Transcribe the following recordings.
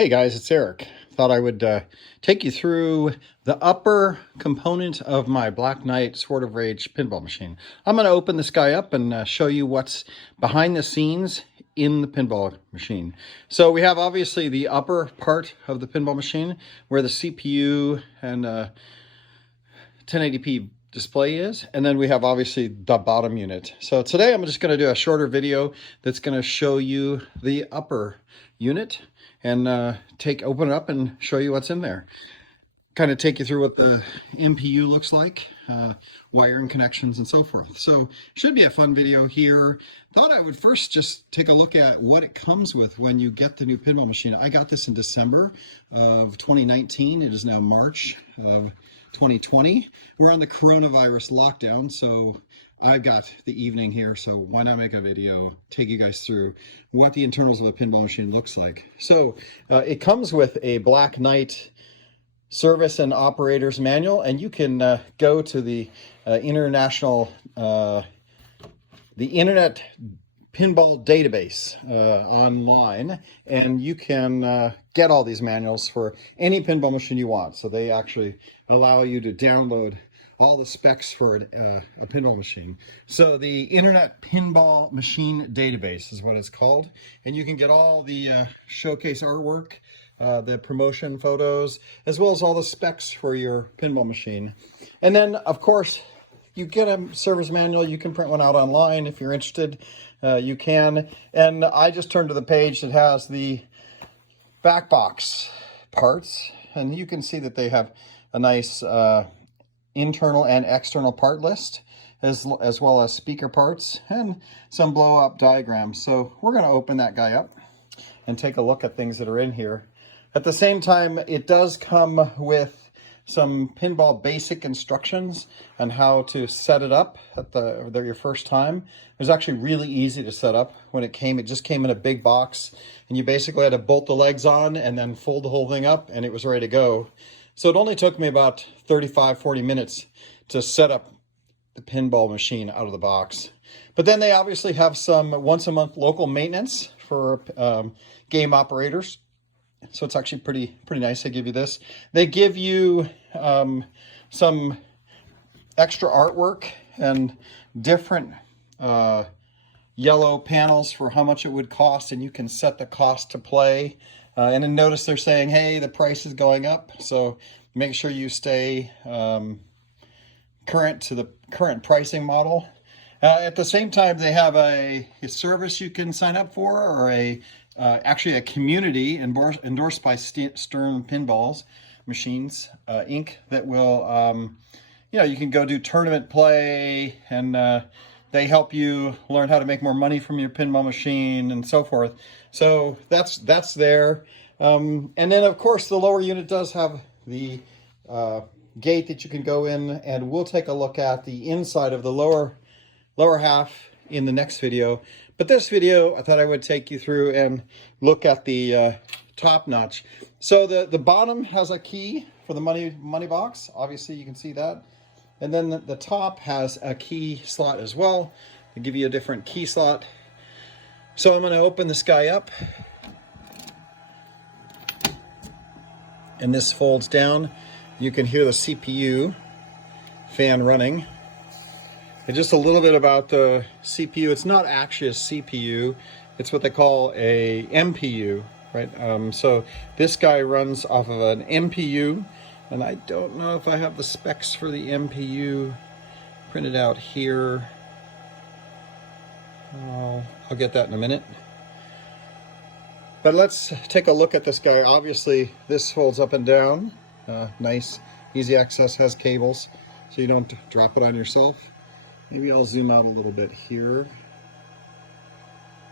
Hey guys, it's Eric. Thought I would take you through the upper component of my Black Knight Sword of Rage pinball machine. I'm going to open this guy up and show you what's behind the scenes in the pinball machine. So we have obviously the upper part of the pinball machine where the CPU and 1080p display is, and then we have obviously the bottom unit. So today I'm just going to do a shorter video that's going to show you the upper unit and open it up and show you what's in there. Kind of take you through what the MPU looks like, wiring connections and so forth. So should be a fun video here. Thought I would first just take a look at what it comes with when you get the new pinball machine. I got this in December of 2019. It is now March of 2020. We're on the coronavirus lockdown, so I've got the evening here, so why not make a video, take you guys through what the internals of a pinball machine looks like. So it comes with a Black Knight service and operators manual, and you can go to the Internet Pinball Database online, and you can get all these manuals for any pinball machine you want. So they actually allow you to download all the specs for a pinball machine. So the Internet Pinball Machine Database is what it's called, and you can get all the showcase artwork, the promotion photos, as well as all the specs for your pinball machine. And then, of course, you get a service manual. You can print one out online if you're interested. You can. And I just turned to the page that has the back box parts, and you can see that they have a nice internal and external part list, as well as speaker parts and some blow up diagrams. So we're going to open that guy up and take a look at things that are in here. At the same time, it does come with some pinball basic instructions on how to set it up at your first time. It was actually really easy to set up when it came. It just came in a big box, and you basically had to bolt the legs on and then fold the whole thing up, and it was ready to go. So it only took me about 35-40 minutes to set up the pinball machine out of the box. But then they obviously have some once-a-month local maintenance for game operators. So it's actually pretty nice. They give you this. They give you some extra artwork and different yellow panels for how much it would cost, and you can set the cost to play. And then notice they're saying, hey, the price is going up, so make sure you stay current to the current pricing model. At the same time, they have a service you can sign up for, or actually a community endorsed by Stern Pinballs Machines Inc. that will, you can go do tournament play, and they help you learn how to make more money from your pinball machine and so forth. So that's there. And then, of course, the lower unit does have the gate that you can go in, and we'll take a look at the inside of the lower half in the next video. But this video, I thought I would take you through and look at the top notch. So the bottom has a key for the money box. Obviously, you can see that. And then the top has a key slot as well. They give you a different key slot. So I'm going to open this guy up. And this folds down. You can hear the CPU fan running. And just a little bit about the CPU. It's not actually a CPU. It's what they call a MPU, right? So this guy runs off of an MPU. And I don't know if I have the specs for the MPU printed out here. I'll get that in a minute. But let's take a look at this guy. Obviously, this folds up and down. Nice, easy access, has cables, so you don't drop it on yourself. Maybe I'll zoom out a little bit here.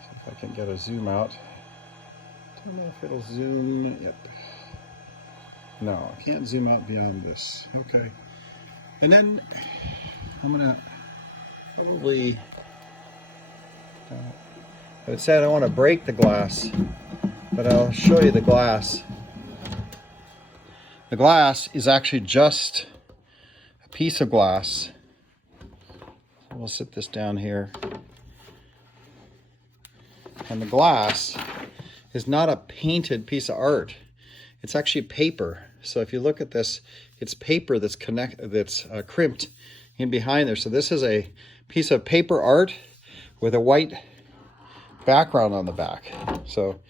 See if I can get a zoom out. Don't know if it'll zoom. Yep. No, I can't zoom out beyond this. Okay. And then I'm gonna probably, I would say I don't want to break the glass, but I'll show you the glass. The glass is actually just a piece of glass. We'll sit this down here. And the glass is not a painted piece of art. It's actually paper. So if you look at this, it's paper that's crimped in behind there. So this is a piece of paper art with a white background on the back. So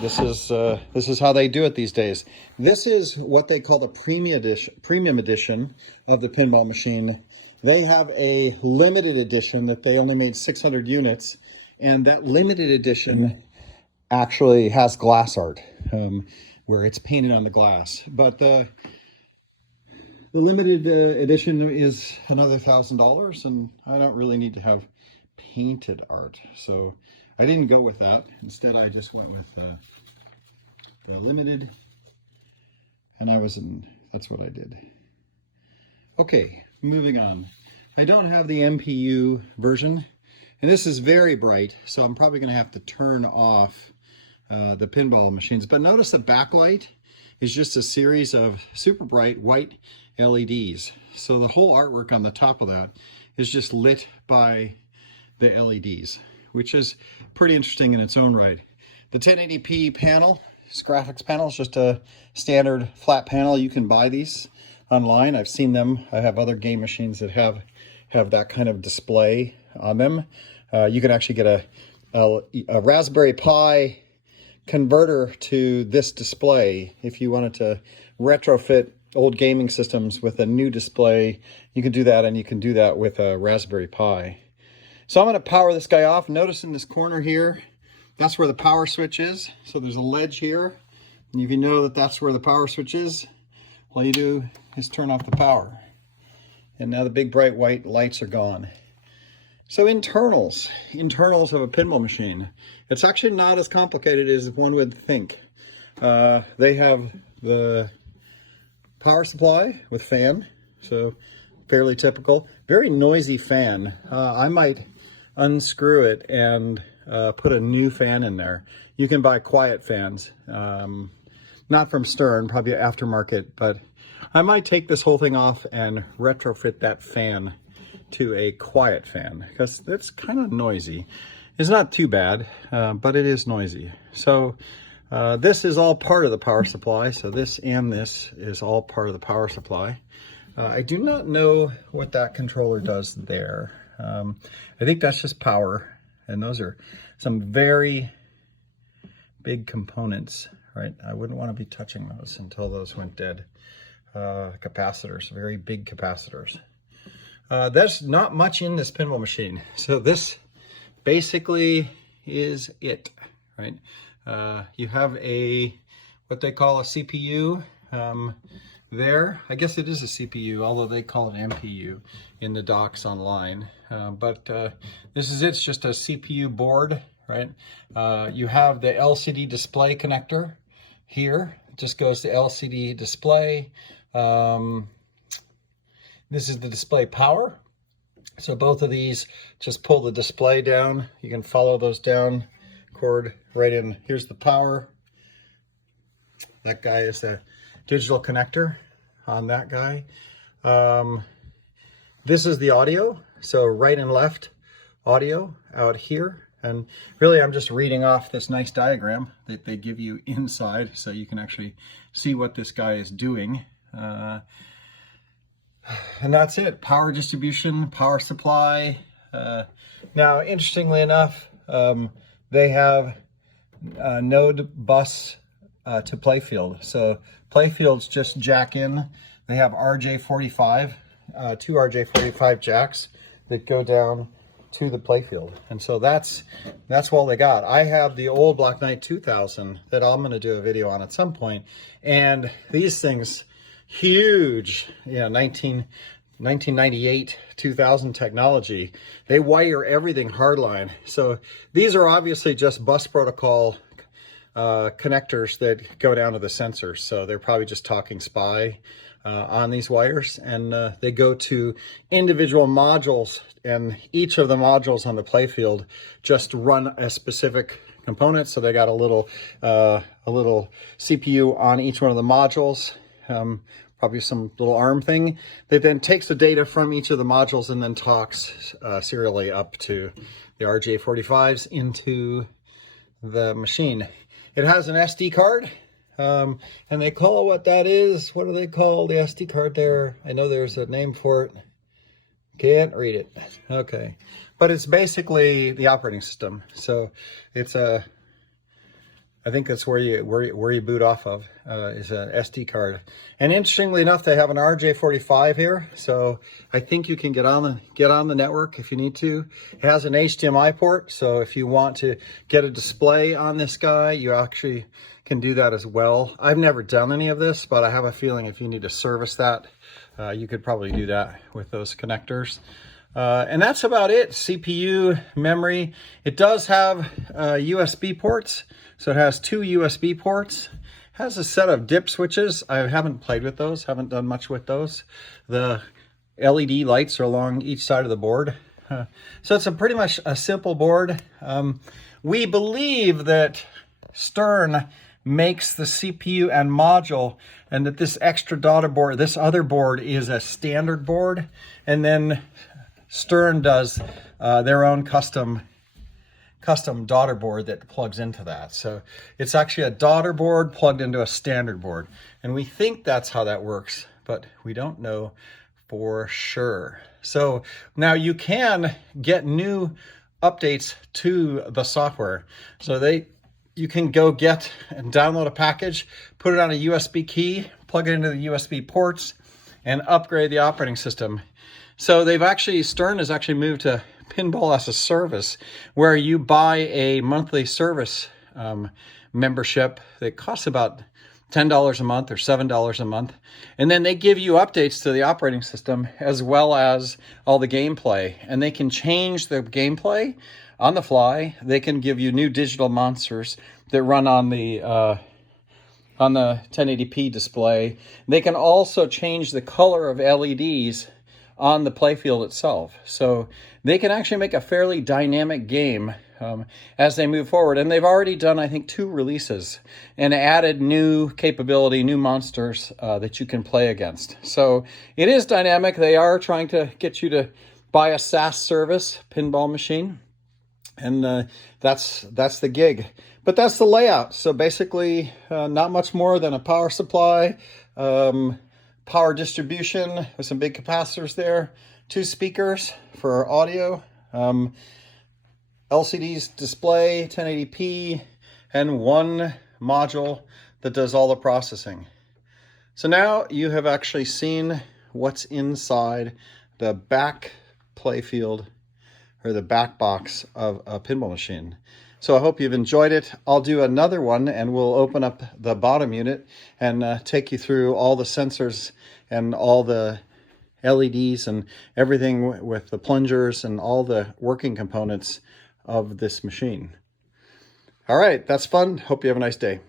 this is how they do it these days. This is what they call the premium edition of the pinball machine. They have a limited edition that they only made 600 units, and that limited edition actually has glass art, where it's painted on the glass. But the limited edition is another $1,000, and I don't really need to have painted art, so I didn't go with that. Instead, I just went with the limited, and that's what I did. Okay, moving on. I don't have the MPU version, and this is very bright, so I'm probably going to have to turn off the pinball machines. But notice the backlight is just a series of super bright white LEDs. So the whole artwork on the top of that is just lit by the LEDs, which is pretty interesting in its own right. The 1080p panel, this graphics panel, is just a standard flat panel. You can buy these online. I've seen them. I have other game machines that have that kind of display on them. You can actually get a Raspberry Pi converter to this display. If you wanted to retrofit old gaming systems with a new display, you can do that, and you can do that with a Raspberry Pi. So I'm going to power this guy off. Notice in this corner here, that's where the power switch is. So there's a ledge here, and if you know that that's where the power switch is, all you do is turn off the power. And now the big bright white lights are gone. So internals of a pinball machine. It's actually not as complicated as one would think. They have the power supply with fan, so fairly typical. Very noisy fan. I might unscrew it and put a new fan in there. You can buy quiet fans, not from Stern, probably aftermarket, but I might take this whole thing off and retrofit that fan to a quiet fan, because it's kind of noisy. It's not too bad, but it is noisy. So this is all part of the power supply. So this and this is all part of the power supply. I do not know what that controller does there. I think that's just power, and those are some very big components, right? I wouldn't want to be touching those until those went dead. Capacitors, very big capacitors. There's not much in this pinball machine. So this basically is it, right? You have what they call a CPU there. I guess it is a CPU, although they call it MPU in the docs online. But this is it. It's just a CPU board, right? You have the LCD display connector here. It just goes to LCD display. This is the display power. So both of these just pull the display down. You can follow those down, cord right in. Here's the power. That guy is the digital connector on that guy. This is the audio. So right and left audio out here. And really, I'm just reading off this nice diagram that they give you inside, so you can actually see what this guy is doing. And that's it. Power distribution, power supply. Now, interestingly enough, they have node bus to playfield. So playfields just jack in. They have RJ45, two RJ45 jacks that go down to the playfield. And so that's all they got. I have the old Black Knight 2000 that I'm going to do a video on at some point. And these things, huge, 1998, 2000 technology. They wire everything hardline. So these are obviously just bus protocol connectors that go down to the sensors. So they're probably just talking SPI on these wires, and they go to individual modules, and each of the modules on the playfield just run a specific component. So they got a little CPU on each one of the modules, probably some little ARM thing that then takes the data from each of the modules and then talks serially up to the RJ45s into the machine. It has an SD card, and they call what that is. What do they call the SD card there? I know there's a name for it. Can't read it. Okay, but it's basically the operating system. So it's a, I think that's where you boot off of, is an SD card. And interestingly enough, they have an RJ45 here, so I think you can get on the network if you need to. It has an HDMI port, so if you want to get a display on this guy, you actually can do that as well. I've never done any of this, but I have a feeling if you need to service that, you could probably do that with those connectors. And that's about it. CPU, memory. It does have USB ports. So it has 2 USB ports. Has a set of dip switches. I haven't played with those, haven't done much with those. The LED lights are along each side of the board. So it's pretty much a simple board. We believe that Stern makes the CPU and module, and that this extra daughter board, this other board, is a standard board, and then Stern does their own custom daughter board that plugs into that. So it's actually a daughter board plugged into a standard board, and we think that's how that works, but we don't know for sure. So now you can get new updates to the software. So you can go get and download a package, put it on a USB key, plug it into the USB ports, and upgrade the operating system. So Stern has actually moved to Pinball as a Service, where you buy a monthly service membership that costs about $10 a month or $7 a month. And then they give you updates to the operating system as well as all the gameplay. And they can change the gameplay on the fly. They can give you new digital monsters that run on the 1080p display. They can also change the color of LEDs on the playfield itself. So they can actually make a fairly dynamic game as they move forward. And they've already done, I think, 2 releases and added new capability, new monsters that you can play against. So it is dynamic. They are trying to get you to buy a SaaS service pinball machine. And that's the gig. But that's the layout. So basically, not much more than a power supply, power distribution with some big capacitors there, 2 speakers for audio, LCDs display, 1080p, and 1 module that does all the processing. So now you have actually seen what's inside the back playfield, or the back box of a pinball machine. So I hope you've enjoyed it. I'll do another one, and we'll open up the bottom unit and take you through all the sensors and all the LEDs and everything with the plungers and all the working components of this machine. All right, that's fun. Hope you have a nice day.